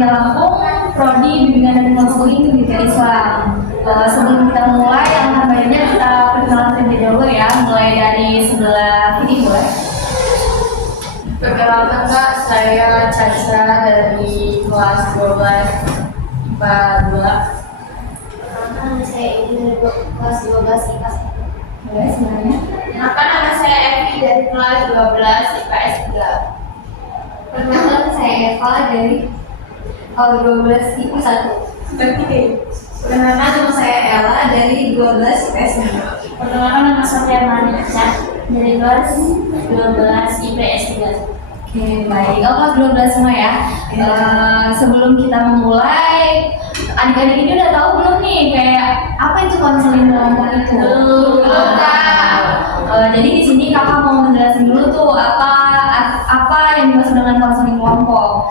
Purbalingga Lampung, Prodi Bimbingan dan Konseling Pendidikan Islam. Sebelum kita mulai, alangkah baiknya kita perkenalan terlebih dahulu ya, mulai dari sebelah ini boleh. Perkenalkan Kak, saya Caca dari kelas 12 IPA 2. Nama saya Ibu dari kelas 12 IPA 1. Boleh sebenarnya. Kenalkan nama saya Evi dari kelas 12 IPS 3. Perkenalkan saya Eva dari kelas 12 IPA 1. Perkenalkan nama saya Ella dari 12 IPS 2. Perkenalkan nama saya Manica dari kelas 12 IPS 3. Oke, baik. Kelas 12 semua ya. Sebelum kita memulai, adik-adik ini udah tahu belum nih kayak apa itu konseling kelompok itu? Belum. Jadi di sini kakak mau menjelaskan dulu tuh apa yang dimaksud dengan konseling kelompok.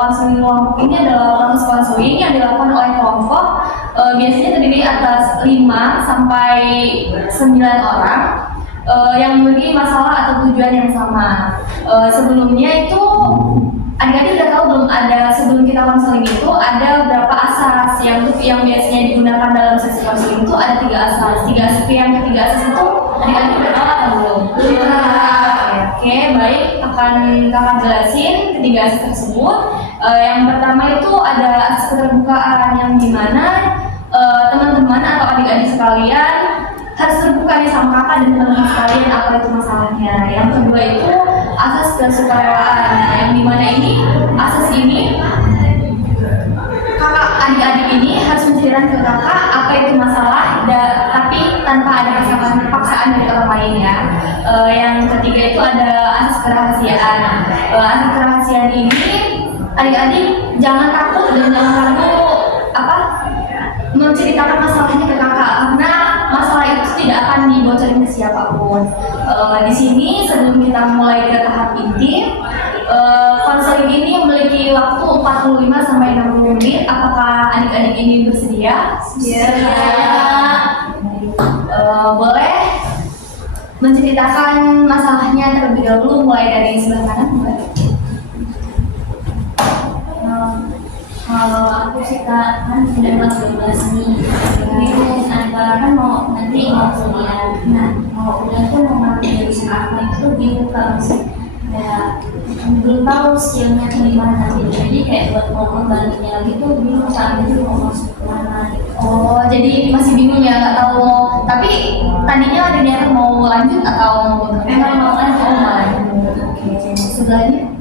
Konseling kelompok ini adalah proses konseling yang dilakukan oleh kelompok, biasanya terdiri atas 5 sampai 9 orang. Yang memiliki masalah atau tujuan yang sama. Sebelumnya itu adik-adik udah tahu belum, ada sebelum kita konseling itu ada beberapa asas yang biasanya digunakan dalam sesi konseling itu ada 3 asas. Yang ketiga asas itu adik-adik udah tahu atau belum? Oke, baik, akan kakak jelasin ketiga asas tersebut. Yang pertama itu ada asas keterbukaan yang dimana teman-teman atau adik-adik sekalian harus terbuka nih sama kakak dan teman-teman sekalian apa itu masalahnya. Yang kedua itu asas kesukarelaan, yang dimana ini asas ini kakak adik-adik ini harus menceritakan ke kakak apa itu masalah, tapi tanpa ada paksaan dari orang lain ya. Yang ketiga itu ada asas kerahasiaan. Asas kerahasiaan ini adik-adik jangan takut dan jangan ragu menceritakan masalahnya ke kakak, karena masalah itu tidak akan dibocorin ke siapapun. Di sini sebelum kita mulai ke tahap inti, konseling ini memiliki waktu 45 sampai 60 menit. Apakah adik-adik ini bersedia? Iya. Boleh menceritakan masalahnya terlebih dahulu, mulai dari sebelah kanan boleh. Kalau aku sih Kak, kan udah kelas 12 nih. Bingung antara kan mau nanti mau kuliah. Nah, mau kuliah tuh mau ngambil jurusan apa itu bingung Kak. Ya, belum tahu skillnya tuh di mana gitu. Jadi kayak buat mau membantunya lagi tuh bingung Kak, itu mau masuk kemana gitu. Oh, jadi masih bingung ya, nggak tahu. Tapi tadinya ada niatan mau lanjut atau mau Emang mau lanjut. Oke, sebelahnya.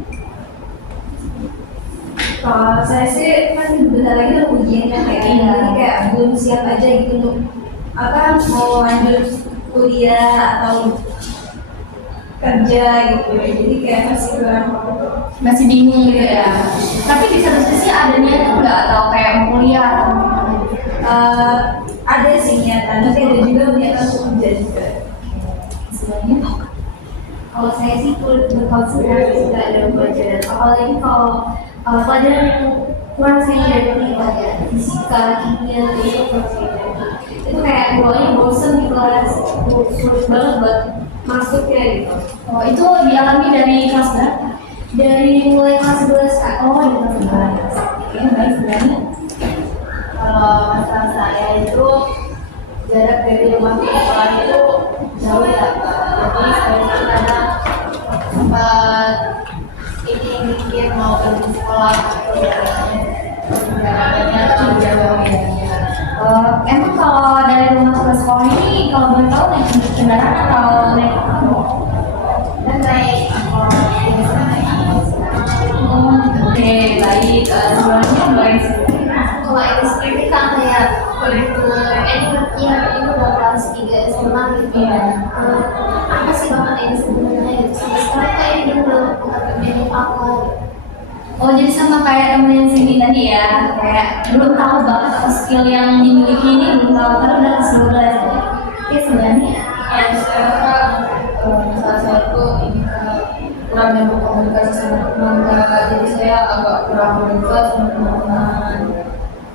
Kalau saya sih kan bentar lagi udah ujiannya kayak jadi kayak belum siap aja gitu untuk mau lanjut kuliah atau kerja gitu, jadi kayak Masih bingung gitu ya. Tapi di satu sisi ada niatan nggak, atau kayak mau kuliah atau ada sih niatan, tapi ada juga niatan untuk kerja juga. sebelahnya. Kalau saya sih berkonsentrasi juga dalam pelajaran, apalagi kalau pelajaran yang kurang saya dari pelajaran fisika, kimia, itu kurang saya dari. Itu kayak awalnya bosen di kelas, sulit banget buat masuknya gitu. Oh, itu dialami dari kelas berapa? Dari mulai kelas 11 Kak. Oh, di kelas berapa? Oke, baik, sebelahnya. Kalau masalah saya itu jarak dari rumah ke sekolah itu jauh ya, jadi saya itu kadang sempat mikir mau pergi sekolah atau jaraknya tuh jauh ya. Emang kalau dari rumah ke sekolah ini kalau boleh tahu naik kendaraan atau naik apa? Dan naik biasa naik angkot. Oke, baik. Sebelumnya boleh. Kalau itu sendiri kan kayak curriculum ya itu udah kelas 3 SMA gitu ya. Apa sih banget ini sebenarnya gitu. Sampai sekarang kayak ini belum mengerti apa. Oh, jadi sama kayak temen yang sini tadi ya, kayak belum tahu banget apa skill yang dimiliki ini, belum tahu karena udah kelas 12 ya. Oke, sebenarnya Yang saya salah satu ini kurangnya berkomunikasi sama teman, jadi saya agak kurang berdebat sama teman-teman.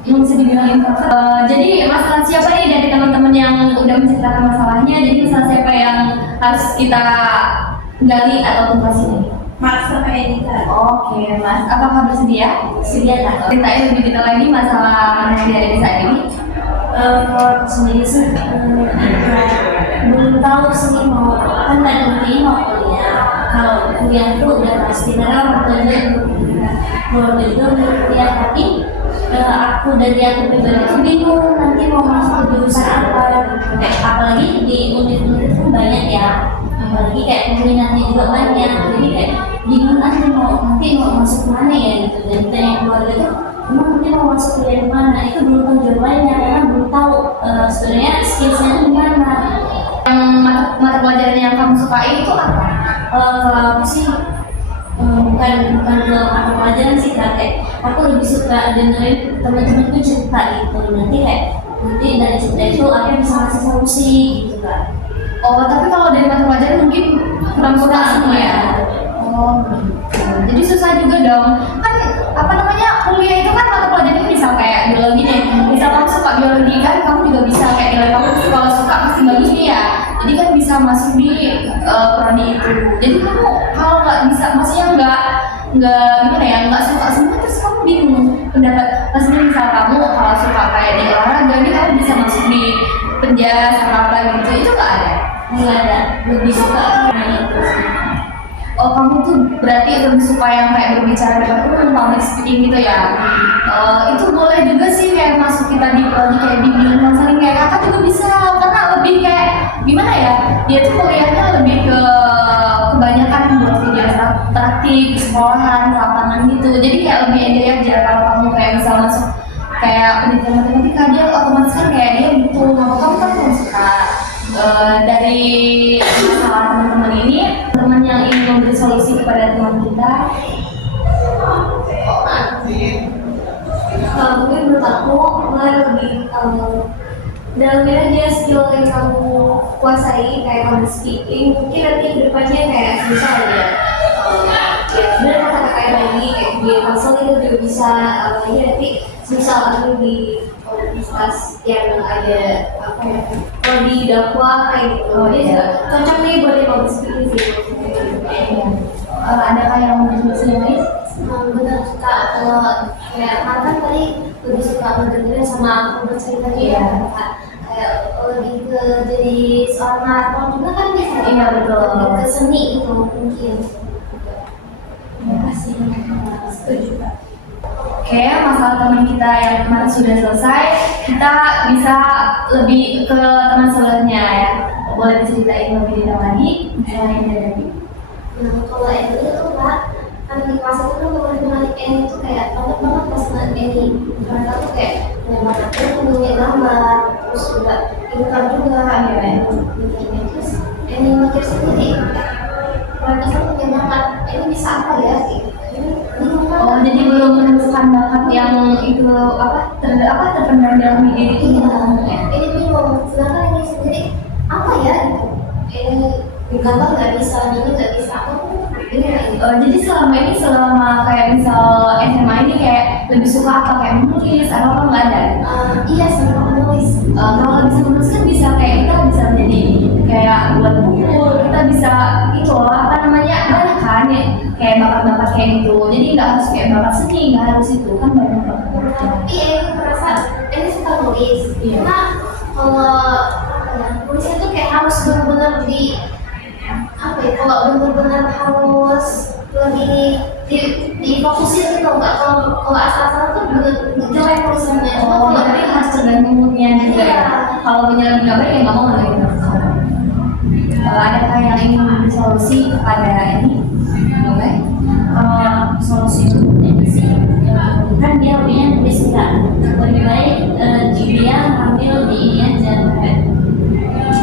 yang bisa dibilang introvert. Jadi masalah siapa nih dari teman-teman yang udah menceritakan masalahnya? Jadi masalah siapa yang harus kita gali atau tuntas ini? Max sama Edita. Oke, Mas. Apakah bersedia? Sedia tak? Ceritain lebih detail lagi masalah yang ada di saat ini. Kalau aku sendiri sih belum tahu sih mau kan tadi nanti mau kuliah. Kalau kuliah itu udah pasti karena waktunya keluarga juga belum kuliah, tapi aku dari aku pribadi tuh bingung nanti mau masuk ke jurusan apa. Kayak apalagi di universitas itu banyak ya, apalagi kayak peminatnya juga banyak, jadi kayak bingung nanti mau masuk mana ya gitu. Dan tanya keluarga tuh emang nanti mau masuk kuliah di mana, itu belum tahu jawabannya karena belum tahu sebenarnya skillsnya itu di mana. Yang mata pelajaran yang kamu sukai itu apa? Kalau aku sih bukan ke mata pelajaran sih Kak, kayak aku lebih suka dengerin teman-temanku cerita gitu, nanti dari cerita itu aku bisa ngasih solusi gitu Kak. Oh, tapi kalau dari mata pelajaran mungkin kurang suka semua ya? Oh, gitu. Jadi susah juga dong. Kan apa namanya, kuliah itu kan mata pelajarannya bisa kayak biologi nih. Misal kamu suka biologi kan, kamu juga bisa kayak nilai kamu tuh kalau suka pasti bagus nih ya. Jadi kan bisa masuk di prodi itu. Jadi kamu kalau nggak bisa, maksudnya nggak gimana ya, nggak suka semua terus kamu bingung pendapat. Maksudnya misal kamu kalau suka kayak di olahraga, nih kamu bisa masuk di penjas apa gitu, itu nggak ada. Nggak ada, lebih suka main itu sih. Oh, kamu tuh berarti lebih suka yang kayak berbicara depan umum, public speaking gitu ya? Itu boleh juga sih kayak masuk kita di prodi kayak bimbingan konseling kayak kakak juga bisa, karena lebih kayak gimana ya? Dia tuh kuliahnya lebih ke kebanyakan buat video praktik, sekolahan, lapangan gitu. Jadi kayak lebih enjoy aja kalau kamu kayak bisa masuk kayak pendidikan matematika, dia otomatis kan kayak dia butuh, kamu kan suka. Dari masalah teman-teman ini, teman yang ingin memberi solusi kepada teman kita. Kalau mungkin menurut aku lebih dalamin aja skill yang kamu kuasai kayak public speaking, mungkin nanti kedepannya kayak misal ya benar kata kakak lagi kayak di konseling itu juga bisa, apalagi nanti misal aku di universitas yang ada apa ya, kalau di dakwah kayak gitu, dia juga cocok nih buat di public speaking sih. Ada kayak yang mau diskusi yang lain? Bener suka kalau kayak mantan tadi lebih suka mendengarnya sama aku bercerita juga Iya. Kak. Kayak lebih ke jadi seorang narator juga kan bisa. Iya, betul. Lebih ke seni itu mungkin. Terima kasih. Setuju Kak. Oke, masalah teman kita yang kemarin sudah selesai, kita bisa lebih ke teman sebelahnya ya. Boleh diceritain lebih detail lagi, misalnya dari. Nah kalau Eni itu Kak, kan di kelas itu kan teman-teman Eni itu kayak banyak banget pasangan Eni. Mereka tuh kayak punya banget punya gambar, terus juga pintar juga ya. Mikirnya terus Eni mikir sendiri. Mereka tuh punya bakat, Eni bisa apa ya sih? Oh, jadi belum menemukan bakat yang itu terpendam dalam diri itu. Ini bingung, sedangkan ini sendiri apa ya gitu. Ini gambar nggak bisa, ini nggak bisa, apa pun ini nggak gitu. Jadi selama kayak misal SMA ini kayak lebih suka apa, kayak menulis atau apa nggak ada? Iya sama menulis. Kalau bisa menulis kan bisa kayak kita bisa menjadi kayak buat buku, kita bisa itu loh, apa namanya, banyak kan ya, kayak bakat-bakat kayak gitu. Jadi nggak harus kayak bakat seni, nggak harus itu kan banyak bakat. Tapi Eni merasa Eni suka nulis. Iya. Karena kalau nulisnya tuh kayak harus benar-benar di apa ya? Kalau benar-benar harus lebih difokusin gitu, nggak kalau asal-asalan tuh bener jelek tulisannya. Oh, berarti harus tergantung moodnya juga ya. Kalau punya lebih nggak baik ya nggak mau lagi. Adakah yang ingin memberi solusi kepada ini? Boleh? Solusi ini sih kan dia punya nulis enggak, lebih baik dia ambil di ini aja kayak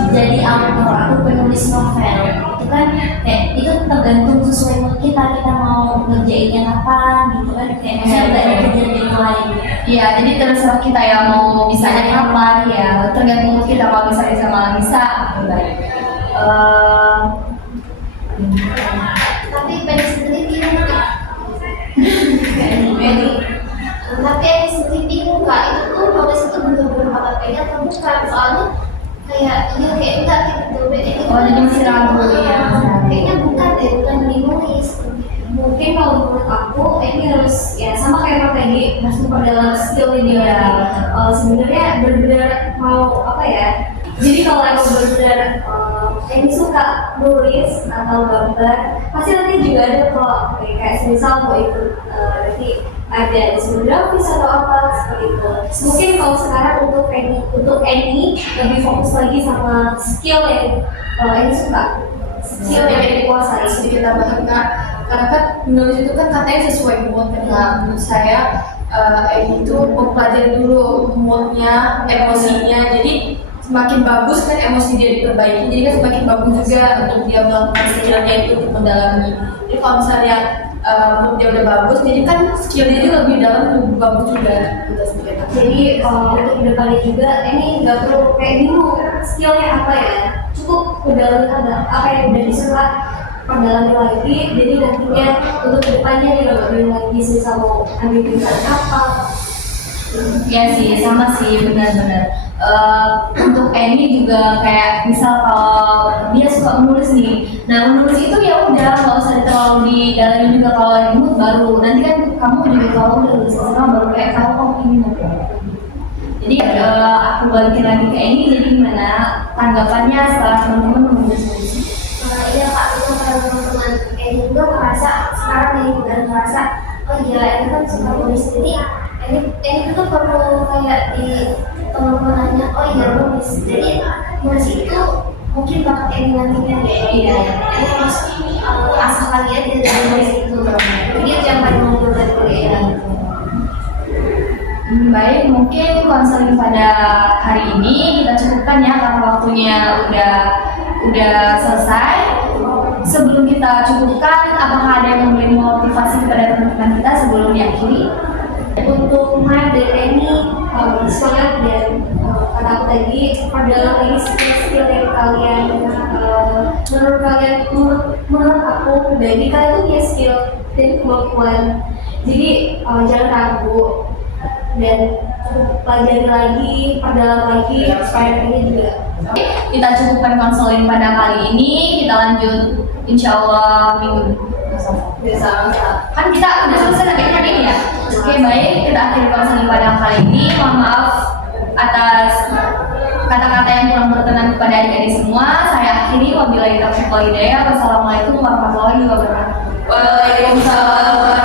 jadi author atau penulis novel. Itu kan kayak itu tergantung sesuai mood kita mau ngerjainnya kapan gitu kan, kayak misalnya nggak ada kejadian lain. Iya, jadi terserah kita ya mau bisanya kapan ya, tergantung mood kita. Kalau bisa malah bisa, lebih baik. Tapi Eni sendiri bingung Kak. Tapi Eni sendiri bingung Kak, itu tuh nulis itu benar-benar bakat Eni atau bukan? Soalnya kayak iya kayak enggak gitu. Eni Oh, jadi masih ragu ya. kayaknya bukan deh, bukan bingung menulis. Mungkin kalau menurut aku ini harus ya sama kayak Pak tadi harus memperdalam skillnya dia. Sebenarnya benar-benar mau apa ya? Jadi kalau emang benar-benar ini suka nulis atau gambar, pasti nanti juga ada kok kayak misal mau ikut nanti ada desain grafis atau apa seperti itu. Mungkin kalau sekarang untuk Eni lebih fokus lagi sama skill yang Eni suka, skill yang Eni kuasai. Sedikit tambahan Kak, karena kan menulis itu kan katanya sesuai mood kan Kak. Menurut saya itu mempelajari dulu moodnya, emosinya, jadi semakin bagus kan emosi dia diperbaiki, jadi kan semakin bagus juga untuk dia melakukan skillnya itu untuk mendalami. Jadi kalau misalnya mood dia udah bagus, jadi kan skillnya juga lebih dalam, lebih bagus juga. Jadi untuk kedepannya juga ini nggak perlu kayak bingung skillnya apa ya, cukup mendalami apa yang udah disuka, perdalami lagi. Jadi nantinya untuk kedepannya juga nggak bingung lagi bisa mau ambil jurusan apa. Ya sih, sama sih, benar-benar. Untuk Eni juga kayak misal kalau dia suka menulis nih, nah menulis itu ya udah nggak usah terlalu didalami juga, kalau lagi mood baru nanti kan kamu juga kalau udah nulis sesuatu baru kayak kamu ini mau. Jadi aku balikin lagi ke Eni, jadi gimana tanggapannya setelah teman-teman menulis? Iya Kak, itu kalau teman-teman Eni juga merasa sekarang nih udah merasa oh iya Eni kan suka nulis, jadi Eni juga perlu kayak di teman-teman nanya oh iya nulis, jadi nulis itu mungkin bakat Eni nantinya deh. Iya, Eni harus asal lagi aja dari nulis itu, jadi itu yang paling mau dari kuliah. Baik, mungkin konseling pada hari ini kita cukupkan ya karena waktunya udah selesai. Sebelum kita cukupkan, apakah ada yang memberi motivasi kepada teman-teman kita sebelum diakhiri? Untuk Maya dan Eni, semangat dan kata aku tadi, perdalam lagi skill-skill yang kalian menurut aku pribadi kalian tuh punya skill dan kemampuan. Jadi jangan ragu dan pelajari lagi, perdalam lagi supaya ini juga. Kita cukupkan konseling pada kali ini, kita lanjut insya Allah minggu Bisa. kan kita udah selesai sampai hari ini ya. Oke, baik, kita akhiri konseling pada kali ini. Mohon maaf atas kata-kata yang kurang berkenan kepada adik-adik semua. Saya akhiri, wabillahi taufiq wal hidayah. Wassalamualaikum warahmatullahi wabarakatuh. Waalaikumsalam.